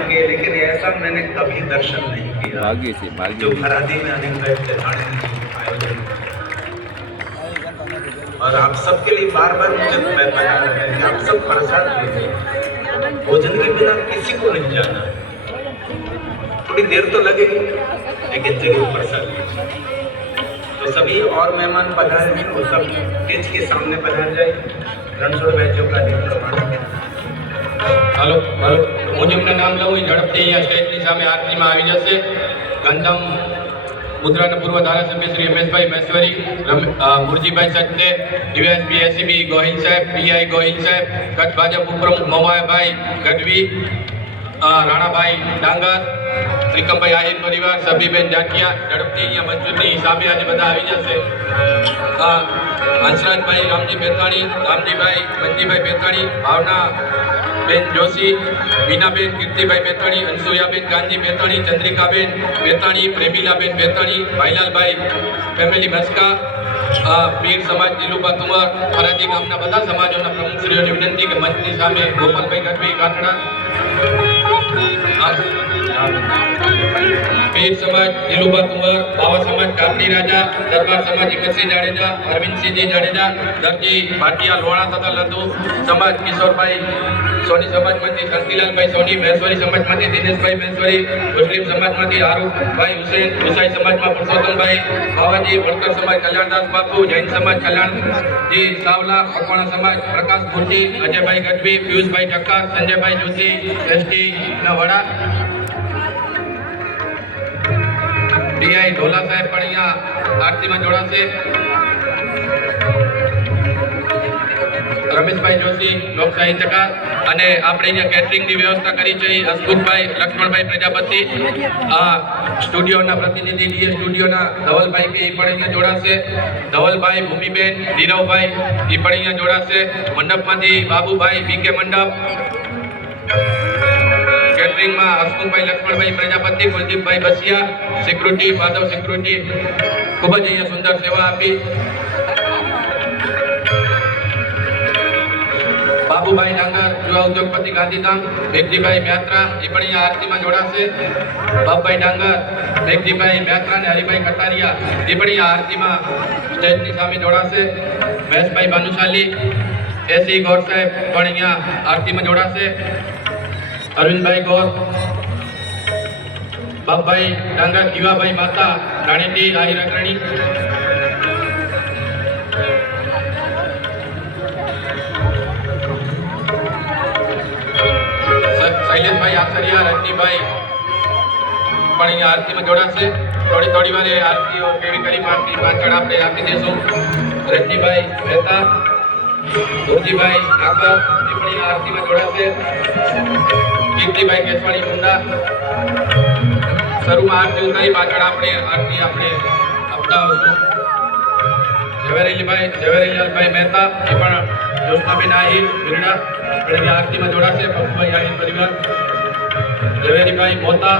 होंगे, लेकिन ऐसा मैंने कभी दर्शन नहीं किया जो खरादी में अनिल भाई टेहाणी ने आयोजन किया। और आप सबके लिए बार बार मुझे मैं बता रहा है कि आप सब प्रसाद लीजिए, भोजन के बिना किसी को नहीं जाना, थोड़ी देर तो लगेगी लेकिन जरूर प्रसाद लीजिए। तो सभी और मेहमान पधारे हैं वो सब स्टेज के सामने पधार जाए। रणछोड़ भाई जो का निर्माण हेलो हेलो मुझे नाम लઉં ઝડપથી અહીંયા સ્ટેજની સામે આરતીમાં આવી જશે। ગંધમ મુદ્રાના પૂર્વ ધારાસભ્ય શ્રી રમેશભાઈ મહેશ્વરી, મુરજીભાઈ સચદે, ડીવાયએસપી એસીબી ગોહિલ સાહેબ, પીઆઈ ગોહિલ સાહેબ, કચ્છ ભાજપ ઉપપ્રમુખ મમાયાભાઈ ગઢવી, રાણાભાઈ ડાંગર, ત્રિકમભાઈ આહિર પરિવાર, સભીબેન જાટિયા ઝડપથી અહીંયા મંચની સામે આજે બધા આવી જશે। હંસરાજભાઈ રામજી બેતાણી, રામજીભાઈ મંજીભાઈ બેતાણી, ભાવના બેન જોશી, બીનાબેન કીર્તિભાઈ બેતાણી, અનસુયાબેન કાનજી બેતાણી, ચંદ્રિકાબેન બેતાણી, પ્રેમીલાબેન બેતાણી, ભાઈલાલભાઈ ફેમિલી મસ્કા, પીર સમાજ દિલુબા તુમર, ફરાજી ગામના બધા સમાજોના પ્રમુખશ્રીઓની વિનંતી કે મંચની સામે ગોપાલભાઈ ગઢવી કાકડા, पीर समाज दिलुबा कुंवर, बाबा समाज कापड़ी राजा, दरबार समाज हिम्मतसिंह जाडेजा, अरविंद सिंह जी जाडेजा, दर्जी भाटिया लोहाणा तथा लद्दू समाज किशोर भाई सोनी समाज में शांतिलाल भाई सोनी, महेश्वरी समाज में दिनेश भाई महेश्वरी, मुस्लिम समाज में आरूफ भाई हुसैन, गुसाई समाज में पुरुषोत्तम भाई बाबाजी, वड़कर समाज कल्याणदास बापू, जैन समाज कल्याण जी सावला, पकवाणा समाज प्रकाश भुट्टी, अजय भाई गढ़वी, पीयूष भाई ठक्कर, संजय भाई जोशी एसटी वड़ा, डीआई ढोला साहेब पण અહીંયા આરતીમાં જોડાશે। રમેશભાઈ જોશી લોક સાહિત્યકાર અને આપણે અહીંયા કેટરિંગની વ્યવસ્થા કરી છે હસમુખભાઈ લક્ષ્મણભાઈ પ્રજાપતિ, સ્ટુડિયોના પ્રતિનિધિ ડીએ સ્ટુડિયોના ધવલભાઈ બી પણ અહીંયા જોડાશે, ધવલભાઈ ભૂમિબેન નીરવભાઈ એ પણ અહીંયા જોડાશે, મંડપમાંથી બાબુભાઈ બીકે મંડપ, कैटरिंग में हसमुखभाई लक्ष्मणभाई प्रजापति, कुलदीपभाई बसिया सिक्योरिटी, माधव सिक्योरिटी खूब ज अहीं सुंदर सेवा आपी। बाबूभाई डांगर युवा उद्योगपति गांधीधाम, मेघजीभाई म्यात्रा ये पण अहीं आरती में जोड़ाशे, बाबूभाई डांगर, मेघजीभाई म्यात्रा ने हरिभाई कटारिया ये पण अहीं आरती में स्टेजनी सामे जोड़ाशे, महेशभाई भानुशाली, एसी गौर साहेब पण अहीं आरती में जोड़ाशे, अरविंद भाई गौर, बाप भाई डांगा, जीवा भाई माता राणीटी आहिर अग्रणी, शैलेश भाई आचार्य, रजनी भाई पण अहीं आरती में जोड़ाशे। थोड़ी थोड़ी वारे आरती और केवी कड़ी पार्टी पाछळ आपणे आपी देशुं। रजनी भाई मेहता, धोजी भाई ठाकर ये पण अहीं आरती में जोड़ाशे। कीर्तिभाई केसवाणी मुंडा शुरू में आरती उतारी पाछळ आपणे आरती आपणे अपनावशुं। झवेरीलालभाई मेहता ये पण ज्योत्सनाबेन आहिर बिरड़ा पण आरती में जोड़ाशे। पप्पूभाई आहिर परिवार, झवेरीभाई मोता,